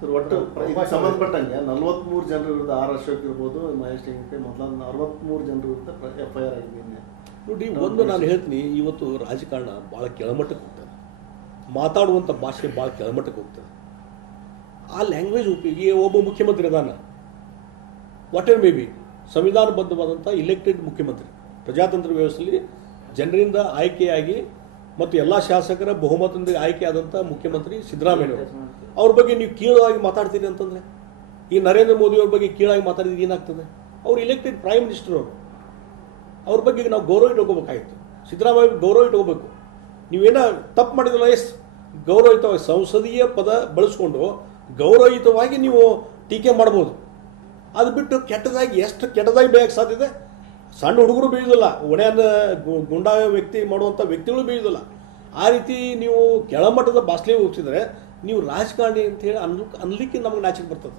Sir ಒಟ್ಟು ಸಂಬಂಧಪಟ್ಟಂಗೆ 43 ಜನರ ವಿರುದ್ಧ ಆರ್ ಅಶೋಕ್ ಇರ್ಬೋದು, ಮಹೇಶ್ ಟೆಂಗಕ್ಕೆ ಮೊದಲ 43 ಜನರ ವಿರುದ್ಧ FIR ಆಗಿದೆ. ನೋಡಿ, ಒಂದು ನಾನು ಹೇಳ್ತೀನಿ, ಇವತ್ತು ರಾಜಕಾರಣ ಭಾಳ ಕೆಳಮಟ್ಟಕ್ಕೆ ಹೋಗ್ತದೆ, ಮಾತಾಡುವಂಥ ಭಾಷೆ ಭಾಳ ಕೆಳಮಟ್ಟಕ್ಕೆ ಹೋಗ್ತದೆ. ಆ ಲ್ಯಾಂಗ್ವೇಜ್ ಉಪಯೋಗಿ ಒಬ್ಬ ಮುಖ್ಯಮಂತ್ರಿ ಅದಾನ, ವಾಟ್ ಎವರ್ ಮೇ ಬಿ, ಸಂವಿಧಾನಬದ್ಧವಾದಂಥ ಇಲೆಕ್ಟೆಡ್ ಮುಖ್ಯಮಂತ್ರಿ, ಪ್ರಜಾತಂತ್ರ ವ್ಯವಸ್ಥೆಯಲ್ಲಿ ಜನರಿಂದ ಆಯ್ಕೆಯಾಗಿ ಮತ್ತು ಎಲ್ಲ ಶಾಸಕರ ಬಹುಮತದಿಂದ ಆಯ್ಕೆಯಾದಂಥ ಮುಖ್ಯಮಂತ್ರಿ ಸಿದ್ದರಾಮಯ್ಯ ಅವ್ರ ಬಗ್ಗೆ ನೀವು ಕೀಳಾಗಿ ಮಾತಾಡ್ತೀರಿ ಅಂತಂದರೆ, ಈ ನರೇಂದ್ರ ಮೋದಿ ಅವ್ರ ಬಗ್ಗೆ ಕೀಳಾಗಿ ಮಾತಾಡಿದ್ರೆ ಏನಾಗ್ತದೆ? ಅವ್ರು ಇಲೆಕ್ಟೆಡ್ ಪ್ರೈಮ್ ಮಿನಿಸ್ಟರ್ ಅವರು, ಅವ್ರ ಬಗ್ಗೆ ನಾವು ಗೌರವ ಇಟ್ಕೋಬೇಕಾಗಿತ್ತು. ಸಿದ್ದರಾಮಯ್ಯ ಗೌರವ ಇಟ್ಕೋಬೇಕು. ನೀವೇನೋ ತಪ್ಪು ಮಾಡಿದ್ರಲ್ಲ, ಗೌರವಯುತವಾಗಿ ಸಂಸದೀಯ ಪದ ಬಳಸ್ಕೊಂಡು ಗೌರವಯುತವಾಗಿ ನೀವು ಟೀಕೆ ಮಾಡ್ಬೋದು. ಅದು ಬಿಟ್ಟು ಕೆಟ್ಟದಾಗಿ, ಎಷ್ಟು ಕೆಟ್ಟದಾಗಿ ಬೇಯಕ್ಕೆ ಸಾಧ್ಯತೆ? ಸಣ್ಣ ಹುಡುಗರು ಬೀಳೋದಿಲ್ಲ, ಒಡೆಯನ್ನ ಗುಂಡಾ ವ್ಯಕ್ತಿ ಮಾಡುವಂಥ ವ್ಯಕ್ತಿಗಳು ಬೀಳೋದಿಲ್ಲ. ಆ ರೀತಿ ನೀವು ಕೆಳಮಟ್ಟದ ಭಾಷೆ ಹೋಗ್ತಿದ್ರೆ ನೀವು ರಾಜಕಾರಣಿ ಅಂತೇಳಿ ಅನ್ಲಿಕ್ಕೆ ನಮಗೆ ನಾಚಿಕೆ ಬರ್ತದೆ.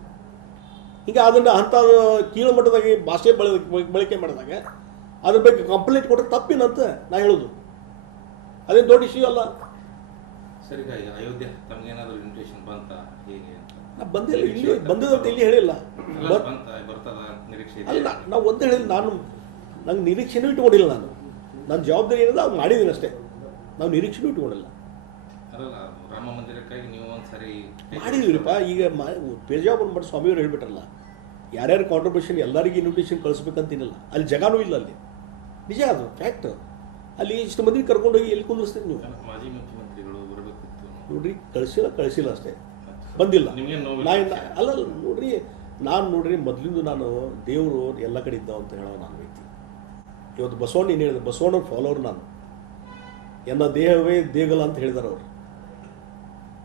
ಈಗ ಅದನ್ನು ಅಂಥ ಕೀಳುಮಟ್ಟದಾಗಿ ಭಾಷೆ ಬಳಕೆ ಮಾಡಿದಾಗ ಅದ್ರ ಬಗ್ಗೆ ಕಂಪ್ಲೇಂಟ್ ಕೊಟ್ಟರೆ ತಪ್ಪಿನಂತ ನಾ ಹೇಳೋದು. ಅದೇನು ದೊಡ್ಡ ಇಶ್ಯೂ ಅಲ್ಲ. ಸರಿ, ಅಯೋಧ್ಯೆ ತಮಗೇನಾದರೂ ಇನ್ವಿಟೇಷನ್ ಬಂತ ಹೇಗೆ ಅಂತ? ನಾ ಬಂದಿಲ್ಲ, ಇಲ್ಲಿ ಬಂದದಂತ ಇಲ್ಲಿ ಹೇಳಿಲ್ಲ. ಅಲ್ಲ, ನಾವು ಒಂದೇ ಹೇಳಿಲ್ಲ, ನಂಗೆ ನಿರೀಕ್ಷೆನೂ ಇಟ್ಕೊಂಡಿಲ್ಲ. ನನ್ನ ಜವಾಬ್ದಾರಿ ಏನಿದೆ ಅದು ಮಾಡಿದ್ದೀನಿ ಅಷ್ಟೇ, ನಾವು ನಿರೀಕ್ಷೆನೂ ಇಟ್ಕೊಂಡಿಲ್ಲ. ರಾಮ ಮಂದಿರಕ್ಕಾಗಿ ನೀವು ಒಂದ್ಸರಿ ಮಾಡಿದೀವಿಪ್ಪ. ಈಗ ಪೇಜಾವರ ಮಠ ಸ್ವಾಮಿಯವರು ಹೇಳ್ಬಿಟ್ರಲ್ಲ, ಯಾರ್ಯಾರು ಕಾಂಟ್ರಿಬ್ಯೂಷನ್ ಎಲ್ಲರಿಗೂ ಇನ್ವಿಟೇಷನ್ ಕಳಿಸ್ಬೇಕಂತೇನಿಲ್ಲ. ಅಲ್ಲಿ ಜಗಾನೂ ಇಲ್ಲ, ಅಲ್ಲಿ ನಿಜ, ಅದು ಫ್ಯಾಕ್ಟ್. ಅಲ್ಲಿ ಇಷ್ಟು ಮಂದಿ ಕರ್ಕೊಂಡೋಗಿ ಎಲ್ಲಿ ಕುಂದಿಸ್ತೀರಿ ನೀವು? ಮಾಜಿ ಮುಖ್ಯಮಂತ್ರಿಗಳು ಬರಬೇಕಿತ್ತು ನೋಡ್ರಿ, ಕಳಿಸಿಲ್ಲ ಅಷ್ಟೇ, ಬಂದಿಲ್ಲ. ಅಲ್ಲ ನೋಡ್ರಿ, ಮೊದಲಿಂದ ನಾನು ದೇವರು ಎಲ್ಲ ಕಡೆ ಇದ್ದಾವ ಅಂತ ಹೇಳೋ ನಾನು ವ್ಯಕ್ತಿ. ಇವತ್ತು ಬಸವಣ್ಣ ಏನು ಹೇಳಿದ್ರು, ಬಸವಣ್ಣವ್ರ ಫಾಲೋವರ್ ನಾನು. ಎನ್ನ ದೇಹವೇ ದೇಗಲ ಅಂತ ಹೇಳಿದಾರೆ ಅವರು.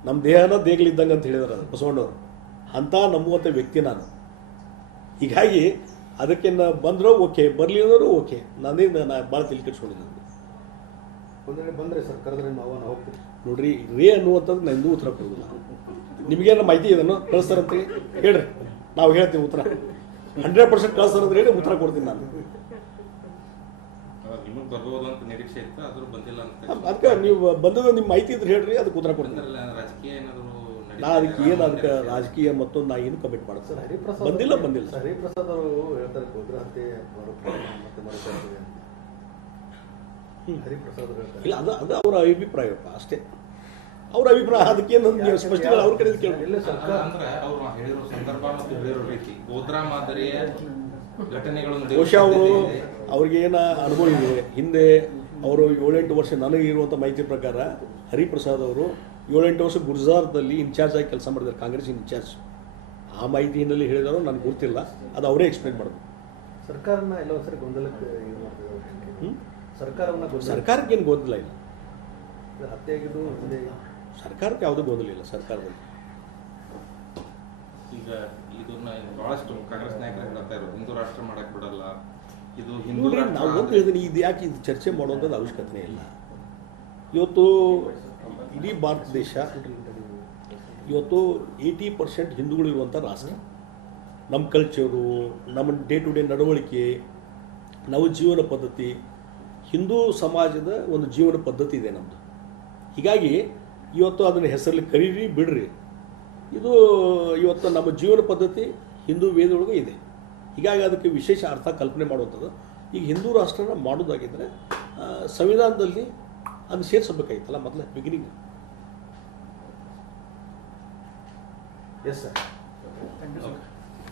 ನಮ್ಮ ದೇಹನ ದೇಗಲಿದ್ದಂಗೆ ಅಂತ ಹೇಳಿದಾರೆ ಅದು ಬಸವಣ್ಣವರು. ಅಂತ ನಂಬುವಂಥ ವ್ಯಕ್ತಿ ನಾನು. ಹೀಗಾಗಿ ಅದಕ್ಕೆ ಬಂದರೂ ಓಕೆ, ಬರಲಿ ಅಂದರೂ ಓಕೆ, ನಾನು ಭಾಳ ತಲೆ ಕೆಡಿಸ್ಕೊಂಡಿದ್ದೀನಿ. ಒಂದೆಡೆ ಬಂದರೆ ಸರ್ ಕರೆದ್ರೆ ನಾವು ಹೋಗ್ತೀವಿ. ನೋಡ್ರಿ, ರೇ ಅನ್ನುವಂಥದ್ದು ನಾನು ಇನ್ನೂ ಉತ್ತರ ಕೊಡೋದಿಲ್ಲ. ನಿಮಗೇನು ಮಾಹಿತಿ ಇದನ್ನು ಕಳಿಸ್ತಾರಂತ ಹೇಳ್ರಿ, ನಾವು ಹೇಳ್ತೀವಿ ಉತ್ತರ. 100% ಕಳಿಸ್ತಾರಂದ್ರೆ ಹೇಳಿ ಉತ್ತರ ಕೊಡ್ತೀನಿ ನಾನು. ನಿಮಗೆ ಬರ್ಬೋದು ಅಂತ ನಿರೀಕ್ಷೆ ಇತ್ತು, ಆದರೂ ಬಂದಿಲ್ಲ ಅಂತ. ಅದಕ್ಕೆ ನೀವು ಬಂದದ ನಿಮ್ಮ ಮಾಹಿತಿ ಇದ್ರೆ ಹೇಳ್ರಿ, ಅದಕ್ಕೆ ಉತ್ತರ ಕೊಡ್ತೀನಿ. ರಾಜಕೀಯ ಏನಾದರೂ ನಾ ಅದಕ್ಕೆ ರಾಜಕೀಯ ಮತ್ತೊಂದು ನಾ ಏನು ಕಮೆಂಟ್ ಮಾಡೋದು ಸರ್. ಬಂದಿಲ್ಲ ಹರಿಪ್ರಸಾದ್ ಅವರು ಹೇಳ್ತಾರೆ ಗೋದ್ರಹತ್ಯೆ ಹರಿಪ್ರಸಾದ್ ಇಲ್ಲ, ಅದು ಅವರ ಅಭಿಪ್ರಾಯಪ್ಪ ಅಷ್ಟೇ, ಅವ್ರ ಅಭಿಪ್ರಾಯ. ಅದಕ್ಕೇನು ನೀವು ಸ್ಪಷ್ಟಗಳು ಅವ್ರ ಕಡೆ ಕೇಳಿ. ಅಂದ್ರೆ ಅವ್ರು ಹೇಳಿರೋ ಸಂದರ್ಭ ಮತ್ತು ಹೇಳಿರೋ ರೀತಿ ಗೋದ್ರಾ ಮಾದರಿಯ ಘಟನೆಗಳು ಬಹುಶಃ ಅವ್ರಿಗೆ ಏನ ಅನುಭವ ಇದೆ. ಹಿಂದೆ ಅವರು 7-8 ವರ್ಷ, ನನಗೆ ಇರುವಂಥ ಮಾಹಿತಿ ಪ್ರಕಾರ ಹರಿಪ್ರಸಾದ್ ಅವರು 7-8 ವರ್ಷ ಗುಜರಾತ್ನಲ್ಲಿ ಇನ್ಚಾರ್ಜ್ ಆಗಿ ಕೆಲಸ ಮಾಡಿದ್ದಾರೆ, ಕಾಂಗ್ರೆಸ್ ಇನ್ಚಾರ್ಜ್. ಆ ಮಾಹಿತಿ ಹಿನ್ನೆಲೆ ಹೇಳಿದಾರೋ ನನಗೆ ಗೊತ್ತಿಲ್ಲ, ಅದು ಅವರೇ ಎಕ್ಸ್ಪ್ಲೇನ್ ಮಾಡೋದು. ಸರ್ಕಾರನ ಎಲ್ಲ ಸರಿ ಗೊಂದಲಕ್ಕೆ ಸರ್ಕಾರಕ್ಕೆ ಏನು ಗೊಂದಲ ಇಲ್ಲ, ಹತ್ಯೆ ಆಗಿದ್ದು ಸರ್ಕಾರಕ್ಕೆ ಯಾವುದೂ ಗೊಂದಲ ಇಲ್ಲ ಸರ್ಕಾರದಲ್ಲಿ. ಈಗ ಇದನ್ನ ಬಹಳಷ್ಟು ಕಾಂಗ್ರೆಸ್ ನಾಯಕರು ಹೇಳ್ತಾ ಇರೋದು ಹಿಂದೂ ರಾಷ್ಟ್ರ ಮಾಡಕ್ ಬಿಡಲ್ಲ, ಇದು ಹಿಂದೂ. ನಾವು ಒಂದು ಹೇಳಿದ್ದೀನಿ, ಇದು ಯಾಕೆ ಇದು ಚರ್ಚೆ ಮಾಡುವಂಥದ್ದು ಅವಶ್ಯಕತೆ ಇಲ್ಲ. ಇವತ್ತು ಇಡೀ ಭಾರತ ದೇಶ ಇವತ್ತು 80% ಹಿಂದೂಗಳು ಇರುವಂಥ ರಾಷ್ಟ್ರ. ನಮ್ಮ ಕಲ್ಚರು, ನಮ್ಮ ಡೇ ಟು ಡೇ ನಡವಳಿಕೆ, ನಾವು ಜೀವನ ಪದ್ಧತಿ, ಹಿಂದೂ ಸಮಾಜದ ಒಂದು ಜೀವನ ಪದ್ಧತಿ ಇದೆ ನಮ್ಮದು. ಹೀಗಾಗಿ ಇವತ್ತು ಅದನ್ನು ಹೆಸರಲ್ಲಿ ಕರೀರಿ ಬಿಡ್ರಿ, ಇದು ಇವತ್ತು ನಮ್ಮ ಜೀವನ ಪದ್ಧತಿ ಹಿಂದೂ ವೇದೊಳಗೆ ಇದೆ. ಹೀಗಾಗಿ ಅದಕ್ಕೆ ವಿಶೇಷ ಅರ್ಥ ಕಲ್ಪನೆ ಮಾಡುವಂಥದ್ದು. ಈಗ ಹಿಂದೂ ರಾಷ್ಟ್ರನ ಮಾಡೋದಾಗಿದ್ದರೆ ಸಂವಿಧಾನದಲ್ಲಿ ಅದನ್ನು ಸೇರಿಸಬೇಕಾಗಿತ್ತಲ್ಲ ಮೊದಲೇ ಬಿಗಿನಿಂಗ್. Yes sir.